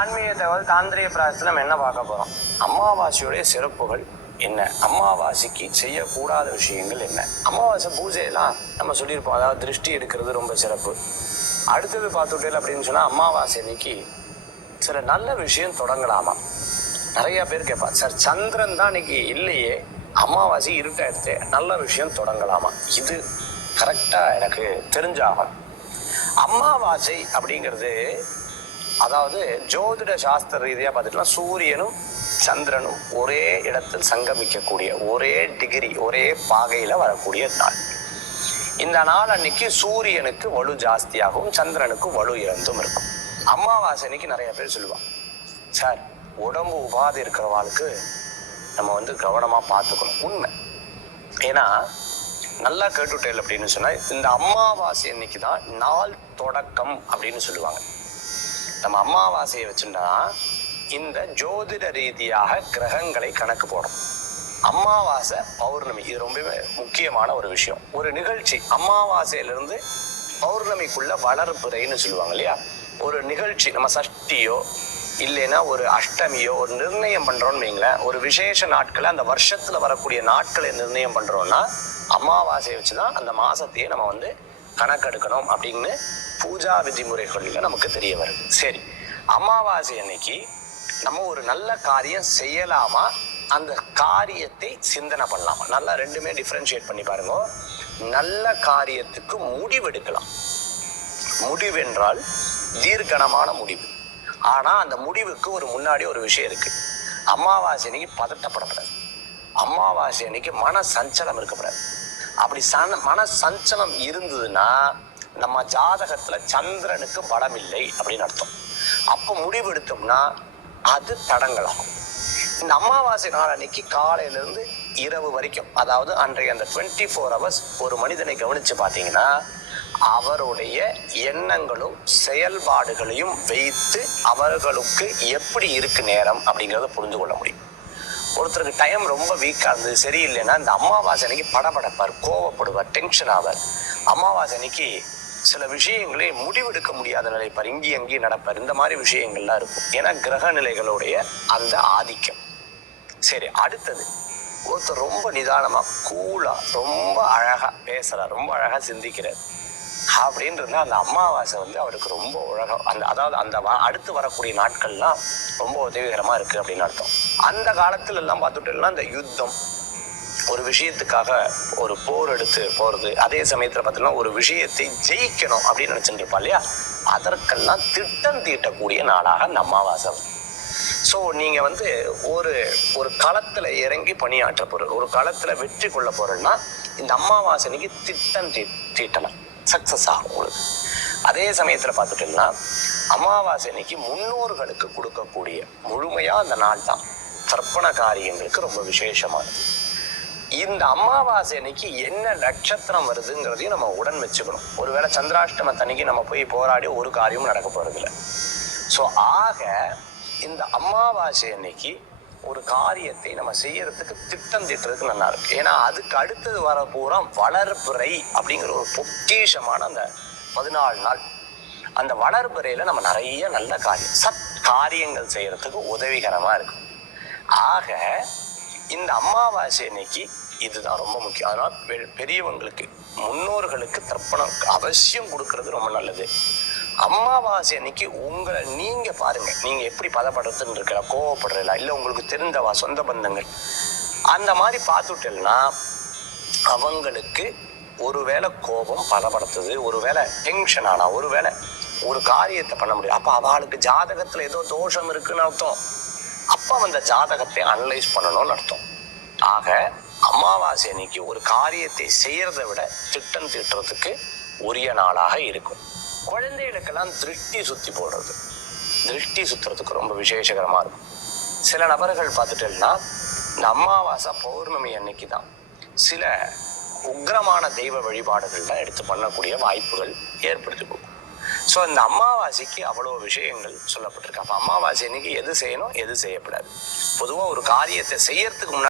ஆன்மீக தகவல் தாந்திரிய பிராயசத்தில் நம்ம என்ன பார்க்க போகிறோம்? அமாவாசையுடைய சிறப்புகள் என்ன, அமாவாசைக்கு செய்யக்கூடாத விஷயங்கள் என்ன. அமாவாசை பூஜையெல்லாம் நம்ம சொல்லியிருப்போம், அதாவது திருஷ்டி எடுக்கிறது ரொம்ப சிறப்பு. அடுத்தது பார்த்துட்டேன் அப்படின்னு சொன்னால் அமாவாசை அன்னைக்கு சில நல்ல விஷயம் தொடங்கலாமா. நிறைய பேர் கேட்பாங்க, சார் சந்திரன் தான் இன்னைக்கு இல்லையே, அமாவாசை இருட்டாயிடுச்சு, நல்ல விஷயம் தொடங்கலாமா? இது கரெக்டாக எனக்கு தெரிஞ்சாகும். அமாவாசை அப்படிங்கிறது அதாவது ஜோதிட சாஸ்திர ரீதியாக பார்த்துட்டுனா சூரியனும் சந்திரனும் ஒரே இடத்தில் சங்கமிக்கக்கூடிய, ஒரே டிகிரி ஒரே பாகையில் வரக்கூடிய நாள். இந்த நாள் அன்னைக்கு சூரியனுக்கு வலு ஜாஸ்தியாகவும் சந்திரனுக்கு வலு இறந்தும் இருக்கும். அமாவாசை அன்னைக்கு நிறைய பேர் சொல்லுவாங்க, சார் உடம்பு உபாதை இருக்கிறவாளுக்கு நம்ம கவனமாக பார்த்துக்கணும். உண்மை. ஏன்னா நல்லா கேட்டுட்டேன் அப்படின்னு சொன்னால் இந்த அமாவாசை அன்னைக்கு தான் நாள் தொடக்கம் அப்படின்னு சொல்லுவாங்க. நம்ம அமாவாசையை வச்சுட்டா இந்த ஜோதிட ரீதியாக கிரகங்களை கணக்கு போடும். அமாவாசை பௌர்ணமி இது ரொம்பவே முக்கியமான ஒரு விஷயம். ஒரு நிகழ்ச்சி அமாவாசையிலிருந்து பௌர்ணமிக்குள்ள வளர்ப்புறைன்னு சொல்லுவாங்க இல்லையா. ஒரு நிகழ்ச்சி நம்ம சஷ்டியோ இல்லைன்னா ஒரு அஷ்டமியோ ஒரு நிர்ணயம் பண்றோம்னு வைங்களேன், ஒரு விசேஷ நாட்களை அந்த வருஷத்துல வரக்கூடிய நாட்களை நிர்ணயம் பண்றோம்னா அமாவாசையை வச்சுதான் அந்த மாசத்தையே நம்ம கணக்கெடுக்கணும் அப்படின்னு பூஜா விதிமுறைகள்ல நமக்கு தெரிய வருது. சரி, அமாவாசை அன்னைக்கு நம்ம ஒரு நல்ல காரியம் செய்யலாமா, அந்த காரியத்தை சிந்தனை பண்ணலாமா? நல்லா ரெண்டுமே டிஃபரன்ஷியேட் பண்ணி பாருங்க. நல்ல காரியத்துக்கு முடிவெடுக்கலாம். முடிவென்றால் தீர்க்கணமான முடிவு. ஆனா அந்த முடிவுக்கு ஒரு முன்னாடி ஒரு விஷயம் இருக்கு. அமாவாசை அன்னைக்கு பதட்டப்படக்கூடாது. அமாவாசை அன்னைக்கு மன சஞ்சலம் இருக்கக்கூடாது. அப்படி மன சஞ்சலம் இருந்ததுன்னா நம்ம ஜாதகத்துல சந்திரனுக்கு பலம் இல்லை அப்படின்னு அர்த்தம். அப்போ முடிவெடுத்தோம்னா அது தடங்கலாகும். இந்த அமாவாசை நாள் அன்னைக்கு காலையிலிருந்து இரவு வரைக்கும், அதாவது அன்றைய அந்த 24 hours ஒரு மனிதனை கவனிச்சு பார்த்தீங்கன்னா அவருடைய எண்ணங்களும் செயல்பாடுகளையும் வைத்து அவர்களுக்கு எப்படி இருக்கு நேரம் அப்படிங்கிறத புரிந்து கொள்ள முடியும். ஒருத்தருக்கு டைம் ரொம்ப வீக்காக இருந்தது, சரியில்லைன்னா இந்த அமாவாசை அன்னைக்கு படபடப்பார், கோவப்படுவார், டென்ஷன் ஆவார். அமாவாசை அன்னைக்கு சில விஷயங்களே முடிவெடுக்க முடியாத நிலைப்பார், இங்கேயும் அங்கேயும் நடப்பார். இந்த மாதிரி விஷயங்கள்லாம் இருக்கும். ஏன்னா கிரக நிலைகளுடைய அந்த ஆதிக்கம். சரி, அடுத்தது ஒருத்தர் ரொம்ப நிதானமா கூலா ரொம்ப அழகா பேசுறார், ரொம்ப அழகா சிந்திக்கிறார் அப்படின்னு இருந்தால் அந்த அமாவாசை அவருக்கு ரொம்ப அழகம். அதாவது அந்த அடுத்து வரக்கூடிய நாட்கள்லாம் ரொம்ப உதவிகரமா இருக்கு அப்படின்னு அர்த்தம். அந்த காலத்துல எல்லாம் பார்த்துட்டோம்னா இந்த யுத்தம், ஒரு விஷயத்துக்காக ஒரு போர் எடுத்து போறது, அதே சமயத்துல பார்த்தோம்னா ஒரு விஷயத்தை ஜெயிக்கணும் அப்படின்னு நினைச்சுட்டு இருப்பா இல்லையா, அதற்கெல்லாம் திட்டம் தீட்டக்கூடிய நாளாக அந்த அமாவாசை. ஸோ நீங்க ஒரு களத்துல இறங்கி பணியாற்ற போறது, ஒரு களத்துல வெற்றி கொள்ள போறேன்னா இந்த அமாவாசை அன்னைக்கு திட்டம் தீட்டலாம், சக்சஸ் ஆகும் உங்களுக்கு. அதே சமயத்துல பார்த்துட்டோம்னா அமாவாசை அன்னைக்கு முன்னோர்களுக்கு கொடுக்கக்கூடிய முழுமையா அந்த நாள் தான் தர்ப்பண காரியங்களுக்கு ரொம்ப விசேஷமானது. இந்த அமாவாசை அன்னைக்கு என்ன நட்சத்திரம் வருதுங்கிறதையும் நம்ம உடன் வச்சுக்கணும். ஒருவேளை சந்திராஷ்டமத்தன்னைக்கு நம்ம போய் போராடி ஒரு காரியமும் நடக்க போறது இல்லை. ஸோ ஆக இந்த அமாவாசை அன்னைக்கு ஒரு காரியத்தை நம்ம செய்யறதுக்கு திட்டம் தீட்டுறதுக்கு நல்லா இருக்கு. ஏன்னா அதுக்கு அடுத்தது வர பூரா வளர்பிறை அப்படிங்கிற ஒரு பொக்கிஷமான அந்த 14 நாள், அந்த வளர்பிறையில நம்ம நிறைய நல்ல காரியங்கள் செய்யறதுக்கு உதவிகரமா இருக்கு. ஆக இந்த அமாவாசை அன்னைக்கு இதுதான் ரொம்ப முக்கியம். அதனால பெரியவங்களுக்கு முன்னோர்களுக்கு தர்ப்பணம் அவசியம் கொடுக்கறது ரொம்ப நல்லது. அமாவாசை அன்னைக்கு உங்களை நீங்க பாருங்க, நீங்க எப்படி பதப்படுத்துன்னு இருக்கிற, கோவப்படுறா இல்லை உங்களுக்கு தெரிந்தவா சொந்த பந்தங்கள் அந்த மாதிரி பார்த்துட்டேன்னா அவங்களுக்கு ஒருவேளை கோபம் பதப்படுத்துது, ஒருவேளை டென்ஷன் ஆனா, ஒருவேளை ஒரு காரியத்தை பண்ண முடியும். அப்ப அவளுக்கு ஜாதகத்துல ஏதோ தோஷம் இருக்குன்னு அர்த்தம். அப்ப அந்த ஜாதகத்தை அனலைஸ் பண்ணணும்னு அர்த்தம். ஆக அமாவாசை அன்னைக்கு ஒரு காரியத்தை செய்யறதை விட திட்டம் தீட்டுறதுக்கு உரிய நாளாக இருக்கும். குழந்தைகளுக்கெல்லாம் திருஷ்டி சுத்தி போடுறது, திருஷ்டி சுத்துறதுக்கு ரொம்ப விசேஷகரமா இருக்கும். சில நபர்கள் பார்த்துட்டேன்னா இந்த அமாவாசை பௌர்ணமி அன்னைக்கு தான் சில உக்ரமான தெய்வ வழிபாடுகள்லாம் எடுத்து பண்ணக்கூடிய வாய்ப்புகள் ஏற்படுத்தி கொடுக்கும். ஸோ இந்த அமாவாசைக்கு அவ்வளோ விஷயங்கள் சொல்லப்பட்டிருக்கு. அப்போ அமாவாசை அன்னைக்கு எது செய்யணும், எது செய்யப்படாது. பொதுவாக ஒரு காரியத்தை செய்யறதுக்கு முன்னாடி